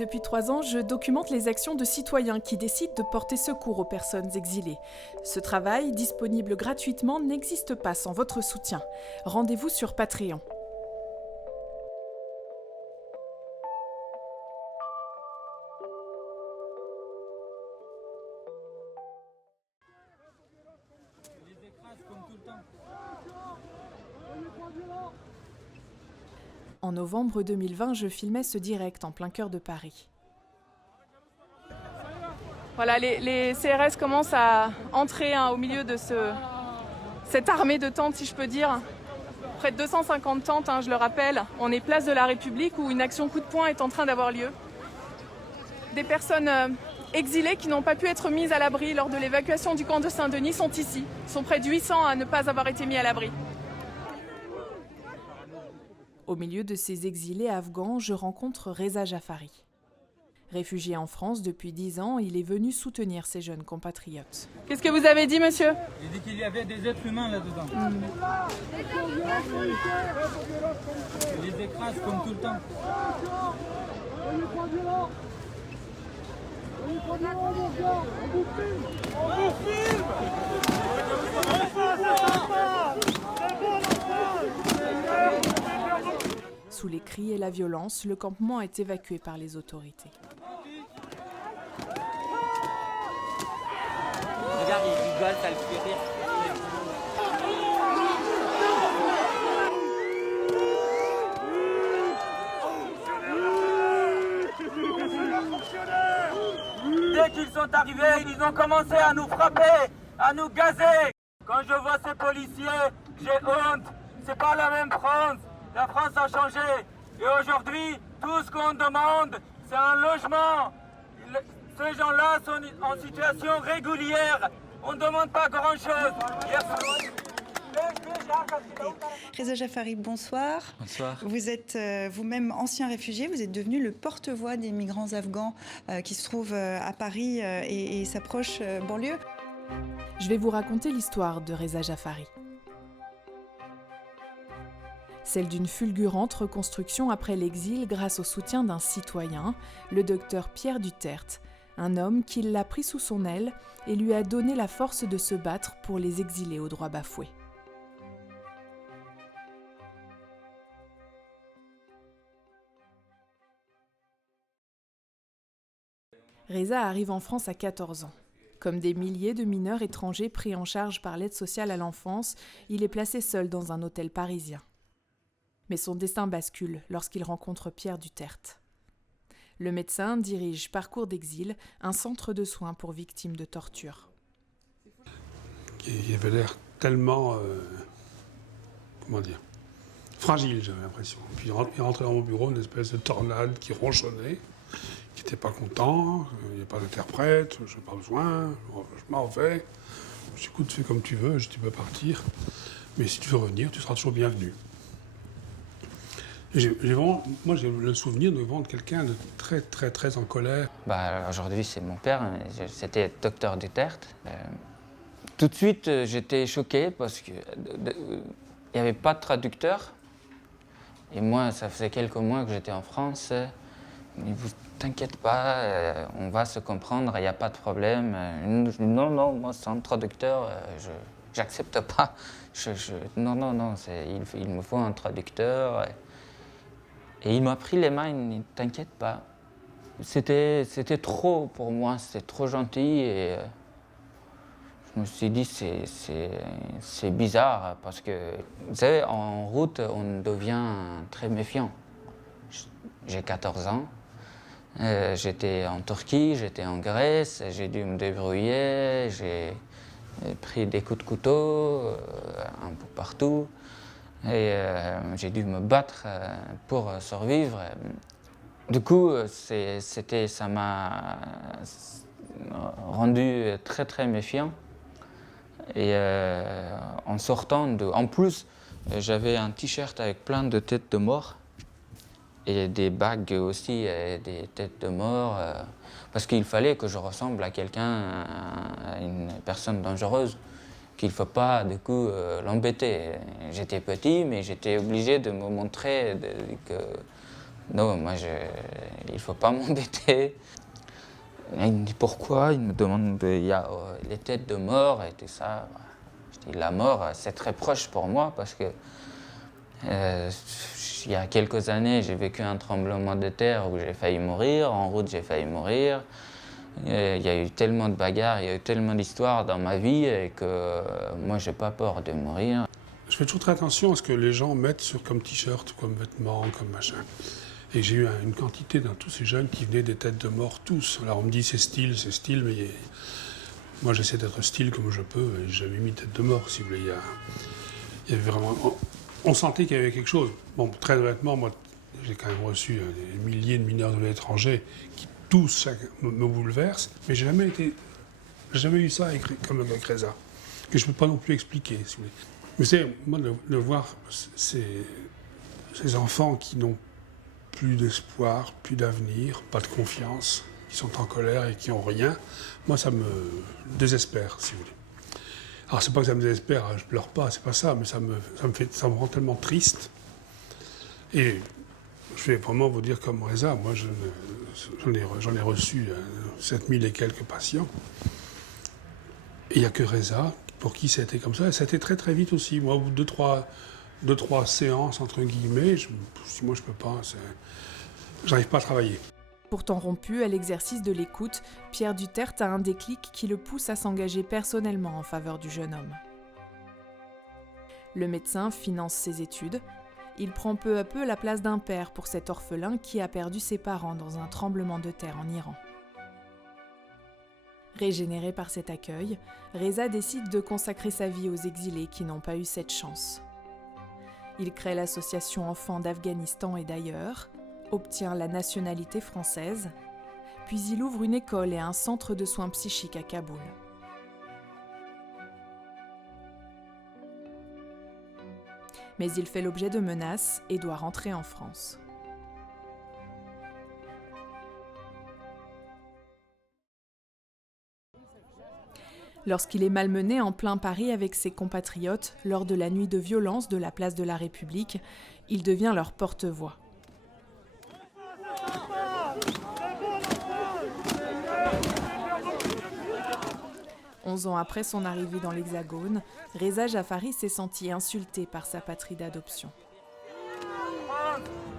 Depuis 3 ans, je documente les actions de citoyens qui décident de porter secours aux personnes exilées. Ce travail, disponible gratuitement, n'existe pas sans votre soutien. Rendez-vous sur Patreon. En novembre 2020, je filmais ce direct en plein cœur de Paris. Voilà, les CRS commencent à entrer au milieu de cette armée de tentes, si je peux dire. Près de 250 tentes, je le rappelle. On est place de la République où une action coup de poing est en train d'avoir lieu. Des personnes exilées qui n'ont pas pu être mises à l'abri lors de l'évacuation du camp de Saint-Denis sont ici. Ils sont près de 800 à ne pas avoir été mis à l'abri. Au milieu de ces exilés afghans, je rencontre Reza Jafari. Réfugié en France depuis 10 ans, il est venu soutenir ses jeunes compatriotes. Qu'est-ce que vous avez dit, monsieur ? J'ai dit qu'il y avait des êtres humains là-dedans. Je les écrase comme tout le temps. Sous les cris et la violence, le campement est évacué par les autorités. Regarde, il rigole, ça le fait rire. Dès qu'ils sont arrivés, ils ont commencé à nous frapper, à nous gazer. Quand je vois ces policiers, j'ai honte. C'est pas la même France. La France a changé. Et aujourd'hui, tout ce qu'on demande, c'est un logement. Ces gens-là sont en situation régulière. On ne demande pas grand-chose. Reza Jafari, bonsoir. Bonsoir. Vous êtes vous-même ancien réfugié, vous êtes devenu le porte-voix des migrants afghans qui se trouvent à Paris et sa proche banlieue. Je vais vous raconter l'histoire de Reza Jafari. Celle d'une fulgurante reconstruction après l'exil grâce au soutien d'un citoyen, le docteur Pierre Duterte, un homme qui l'a pris sous son aile et lui a donné la force de se battre pour les exilés aux droits bafoués. Reza arrive en France à 14 ans. Comme des milliers de mineurs étrangers pris en charge par l'aide sociale à l'enfance, il est placé seul dans un hôtel parisien. Mais son destin bascule lorsqu'il rencontre Pierre Duterte. Le médecin dirige Parcours d'Exil, un centre de soins pour victimes de torture. Il avait l'air tellement, fragile, j'avais l'impression. Puis il rentrait dans mon bureau, une espèce de tornade qui ronchonnait, qui n'était pas content, il n'y a pas d'interprète, je n'ai pas besoin, je m'en vais. Je dis, écoute, fais comme tu veux, tu peux partir, mais si tu veux revenir, tu seras toujours bienvenu. J'ai le souvenir de voir quelqu'un de très, très, très en colère. Aujourd'hui, c'est mon père, c'était docteur Duterte. Tout de suite, j'étais choqué parce qu'il n'y avait pas de traducteur. Et moi, ça faisait quelques mois que j'étais en France. Il me dit, t'inquiète pas, on va se comprendre, il n'y a pas de problème. Je dis, non, moi, sans traducteur, j'accepte pas. Non, il me faut un traducteur. Et il m'a pris les mains, il me dit, t'inquiète pas. C'était trop pour moi, c'était trop gentil et je me suis dit, c'est bizarre parce que, vous savez, en route, on devient très méfiant. J'ai 14 ans, j'étais en Turquie, j'étais en Grèce, j'ai dû me débrouiller, j'ai pris des coups de couteau un peu partout. Et j'ai dû me battre pour survivre. Du coup, ça m'a rendu très très méfiant. Et en sortant en plus, j'avais un t-shirt avec plein de têtes de mort et des bagues aussi, des têtes de mort, parce qu'il fallait que je ressemble à quelqu'un, à une personne dangereuse. Qu'il ne faut pas, du coup, l'embêter. J'étais petit, mais j'étais obligé de me montrer Non, moi, il ne faut pas m'embêter. Il me dit pourquoi, il me demande, il y a les têtes de mort et tout ça. Je dis, la mort, c'est très proche pour moi parce que il y a quelques années, j'ai vécu un tremblement de terre où j'ai failli mourir, en route j'ai failli mourir. Il y a eu tellement de bagarres, il y a eu tellement d'histoires dans ma vie et que moi, j'ai pas peur de mourir. Je fais toujours très attention à ce que les gens mettent comme t-shirt, comme vêtements, comme machin. Et j'ai eu une quantité dans tous ces jeunes qui venaient des têtes de mort, tous. Alors on me dit c'est style, mais moi j'essaie d'être style comme je peux, et j'ai jamais mis tête de mort, si vous voulez. Il y avait vraiment... On sentait qu'il y avait quelque chose. Bon, très honnêtement, moi, j'ai quand même reçu des milliers de mineurs de l'étranger qui tous me bouleversent, mais j'ai jamais eu ça comme avec Reza, que je ne peux pas non plus expliquer, si vous voulez. Mais c'est, moi, de voir ces enfants qui n'ont plus d'espoir, plus d'avenir, pas de confiance, qui sont en colère et qui n'ont rien, moi, ça me désespère, si vous voulez. Alors, c'est pas que ça me désespère, je pleure pas, c'est pas ça, mais ça me rend tellement triste. Et je vais vraiment vous dire comme Reza, moi, j'en ai reçu 7000 et quelques patients. Et il n'y a que Reza pour qui ça a été comme ça. Et ça a été très très vite aussi. Moi, au bout de deux, trois séances, entre guillemets, moi je peux pas, j'arrive pas à travailler. Pourtant rompu à l'exercice de l'écoute, Pierre Duterte a un déclic qui le pousse à s'engager personnellement en faveur du jeune homme. Le médecin finance ses études. Il prend peu à peu la place d'un père pour cet orphelin qui a perdu ses parents dans un tremblement de terre en Iran. Régénéré par cet accueil, Reza décide de consacrer sa vie aux exilés qui n'ont pas eu cette chance. Il crée l'association Enfants d'Afghanistan et d'ailleurs, obtient la nationalité française, puis il ouvre une école et un centre de soins psychiques à Kaboul. Mais il fait l'objet de menaces et doit rentrer en France. Lorsqu'il est malmené en plein Paris avec ses compatriotes lors de la nuit de violence de la place de la République, il devient leur porte-voix. Onze ans après son arrivée dans l'Hexagone, Reza Jaffari s'est senti insulté par sa patrie d'adoption.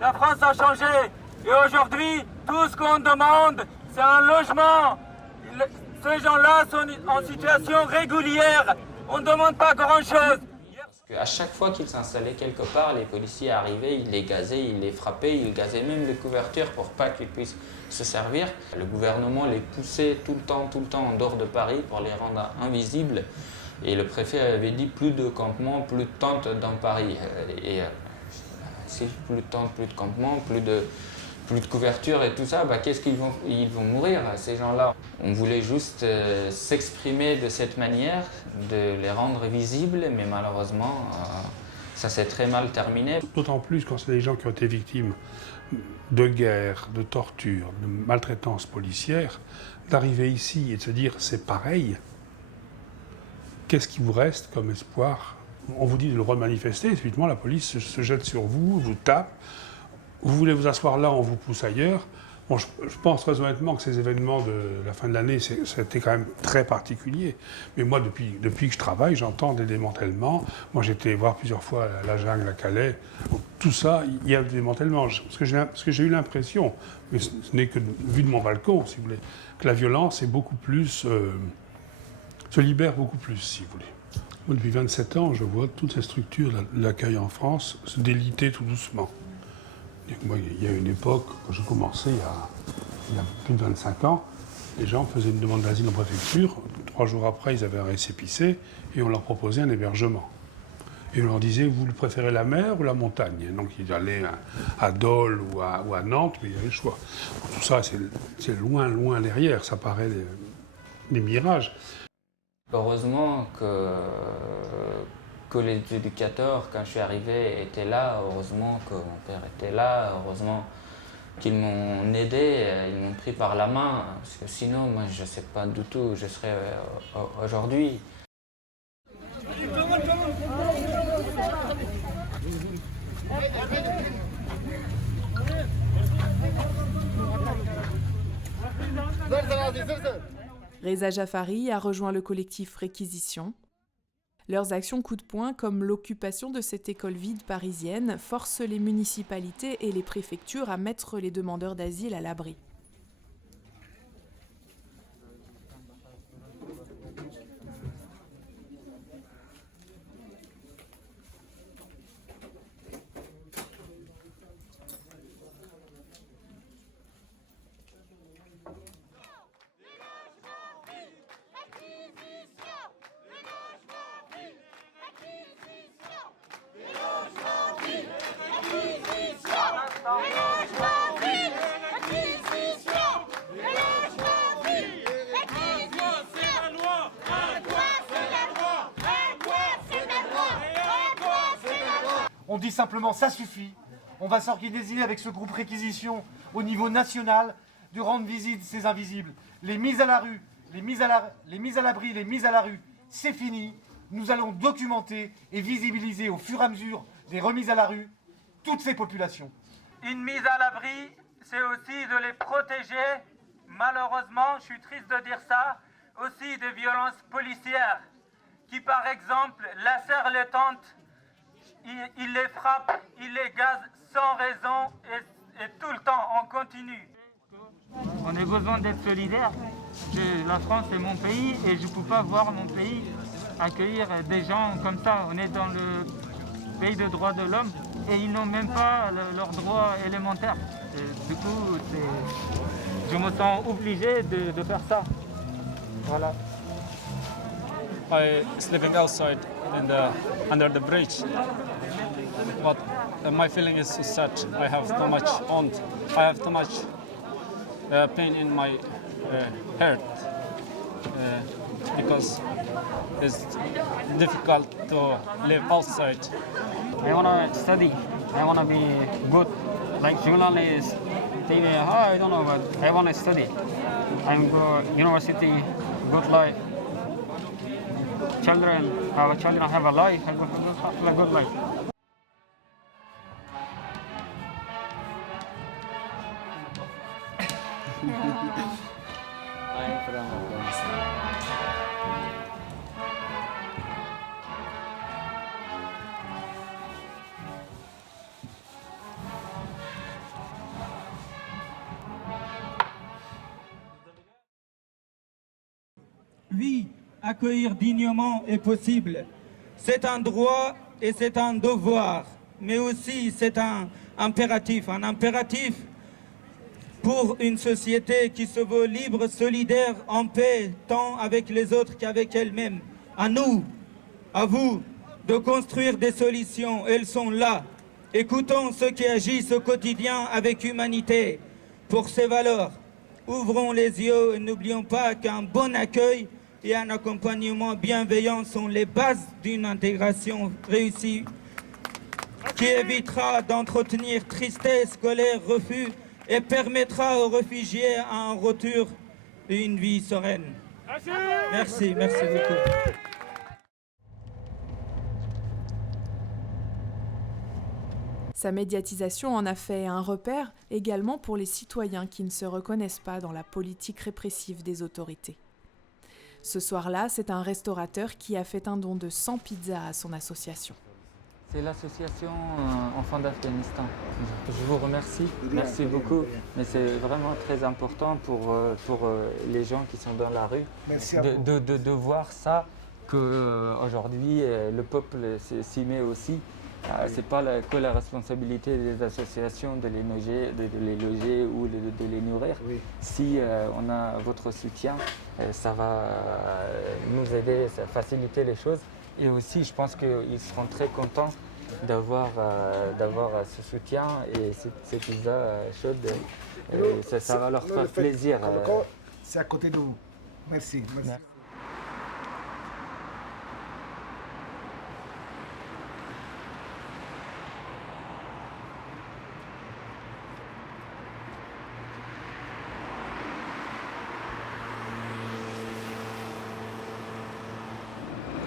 La France a changé et aujourd'hui, tout ce qu'on demande, c'est un logement. Ces gens-là sont en situation régulière. On ne demande pas grand-chose. À chaque fois qu'ils s'installaient quelque part, les policiers arrivaient, ils les gazaient, ils les frappaient, ils gazaient même les couvertures pour pas qu'ils puissent se servir. Le gouvernement les poussait tout le temps en dehors de Paris pour les rendre invisibles. Et le préfet avait dit plus de campements, plus de tentes dans Paris. Si plus de tentes, plus de campements, plus de couverture et tout ça, qu'est-ce qu'ils vont mourir, ces gens-là. On voulait juste s'exprimer de cette manière, de les rendre visibles, mais malheureusement, ça s'est très mal terminé. D'autant plus quand c'est des gens qui ont été victimes de guerre, de torture, de maltraitance policière, d'arriver ici et de se dire c'est pareil, qu'est-ce qui vous reste comme espoir? On vous dit de le remanifester, et subitement la police se jette sur vous, vous tape. Vous voulez vous asseoir là, on vous pousse ailleurs. Bon, je pense très honnêtement que ces événements de la fin de l'année, c'était quand même très particulier. Mais moi, depuis que je travaille, j'entends des démantèlements. Moi, j'ai été voir plusieurs fois la jungle à Calais. Donc, tout ça, il y a des démantèlements. Parce que j'ai eu l'impression, mais ce n'est que vu de mon balcon, si vous voulez, que la violence est beaucoup plus, se libère beaucoup plus, si vous voulez. Moi, depuis 27 ans, je vois toutes ces structures de l'accueil en France se déliter tout doucement. Moi, il y a une époque, quand j'ai commencé, il y a plus de 25 ans, les gens faisaient une demande d'asile en préfecture. 3 jours après, ils avaient un récépissé et on leur proposait un hébergement. Et on leur disait, vous préférez la mer ou la montagne? Donc ils allaient à Dole ou à Nantes, mais il y avait le choix. Tout ça, c'est loin, loin derrière, ça paraît des mirages. Heureusement que les éducateurs, quand je suis arrivé, étaient là. Heureusement que mon père était là. Heureusement qu'ils m'ont aidé, ils m'ont pris par la main. Parce que sinon, moi, je ne sais pas du tout où je serais aujourd'hui. Reza Jafari a rejoint le collectif Réquisition. Leurs actions coup de poing, comme l'occupation de cette école vide parisienne, forcent les municipalités et les préfectures à mettre les demandeurs d'asile à l'abri. On dit simplement ça suffit. On va s'organiser avec ce groupe réquisition au niveau national de rendre visibles ces invisibles. Les mises à la rue, les mises à l'abri, les mises à la rue, c'est fini. Nous allons documenter et visibiliser au fur et à mesure des remises à la rue toutes ces populations. Une mise à l'abri, c'est aussi de les protéger. Malheureusement, je suis triste de dire ça, aussi des violences policières qui, par exemple, lacèrent les tentes. Il les frappe, il les gaze sans raison et tout le temps, on continue. On a besoin d'être solidaires. La France est mon pays et je ne peux pas voir mon pays accueillir des gens comme ça. On est dans le pays de droits de l'homme et ils n'ont même pas leurs droits élémentaires. Et du coup, je me sens obligé de faire ça. Voilà. I sleeping outside under the bridge, but my feeling is so sad. I have too much I have too much pain in my heart because it's difficult to live outside. I want to study. I want to be good, like journalist, TV. I don't know, but I want to study. I'm go university, good life. Children have a life, have a good life. I'm from Afghanistan. Oui, accueillir dignement est possible. C'est un droit et c'est un devoir, mais aussi c'est un impératif pour une société qui se veut libre, solidaire, en paix, tant avec les autres qu'avec elle-même. À nous, à vous, de construire des solutions, elles sont là. Écoutons ceux qui agissent au quotidien avec humanité pour ces valeurs. Ouvrons les yeux et n'oublions pas qu'un bon accueil et un accompagnement bienveillant sont les bases d'une intégration réussie qui évitera d'entretenir tristesse, colère, refus et permettra aux réfugiés un retour et une vie sereine. Merci beaucoup. Sa médiatisation en a fait un repère également pour les citoyens qui ne se reconnaissent pas dans la politique répressive des autorités. Ce soir-là, c'est un restaurateur qui a fait un don de 100 pizzas à son association. C'est l'association Enfants d'Afghanistan. Je vous remercie, merci beaucoup. Mais c'est vraiment très important pour les gens qui sont dans la rue de voir ça, qu'aujourd'hui le peuple s'y met aussi. C'est pas que la responsabilité des associations de les loger ou de les nourrir. Oui. Si on a votre soutien, ça va nous aider, ça va faciliter les choses. Et aussi, je pense qu'ils seront très contents d'avoir ce soutien et ces pizzas chaudes. Ça va leur faire plaisir. C'est à côté de vous. Merci.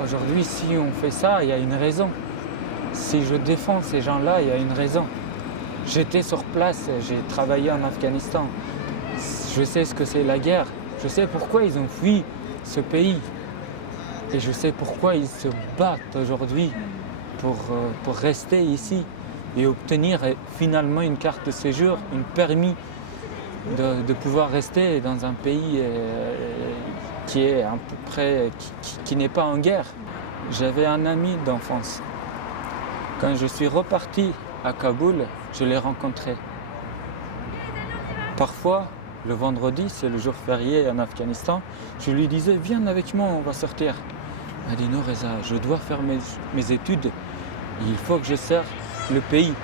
Aujourd'hui, si on fait ça, il y a une raison. Si je défends ces gens-là, il y a une raison. J'étais sur place, j'ai travaillé en Afghanistan. Je sais ce que c'est la guerre. Je sais pourquoi ils ont fui ce pays. Et je sais pourquoi ils se battent aujourd'hui pour rester ici et obtenir finalement une carte de séjour, un permis de pouvoir rester dans un pays qui est à peu près, qui n'est pas en guerre. J'avais un ami d'enfance. Quand je suis reparti à Kaboul, je l'ai rencontré. Parfois, le vendredi, c'est le jour férié en Afghanistan, je lui disais « Viens avec moi, on va sortir ». Il m'a dit « Non Reza, je dois faire mes études. Il faut que je serve le pays.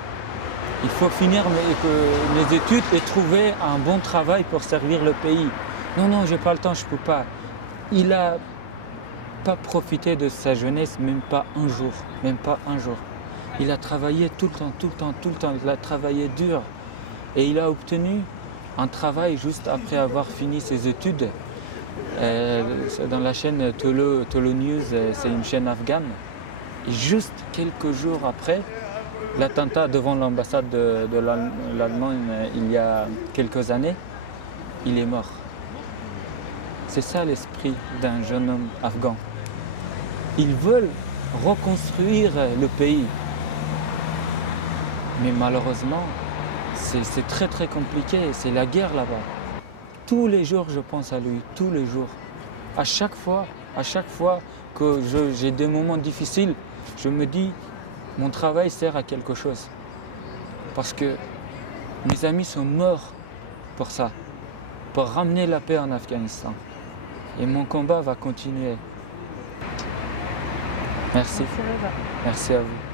Il faut finir mes études et trouver un bon travail pour servir le pays. Non, non, j'ai pas le temps, je peux pas. » Il n'a pas profité de sa jeunesse, même pas un jour. Même pas un jour. Il a travaillé tout le temps, tout le temps, tout le temps. Il a travaillé dur. Et il a obtenu un travail juste après avoir fini ses études. Dans la chaîne Tolo News, c'est une chaîne afghane. Et juste quelques jours après l'attentat devant l'ambassade de l'Allemagne il y a quelques années, il est mort. C'est ça l'esprit d'un jeune homme afghan. Ils veulent reconstruire le pays. Mais malheureusement, c'est très très compliqué, c'est la guerre là-bas. Tous les jours, je pense à lui, tous les jours. À chaque fois que j'ai des moments difficiles, je me dis, mon travail sert à quelque chose. Parce que mes amis sont morts pour ça, pour ramener la paix en Afghanistan. Et mon combat va continuer. Merci. Merci à vous.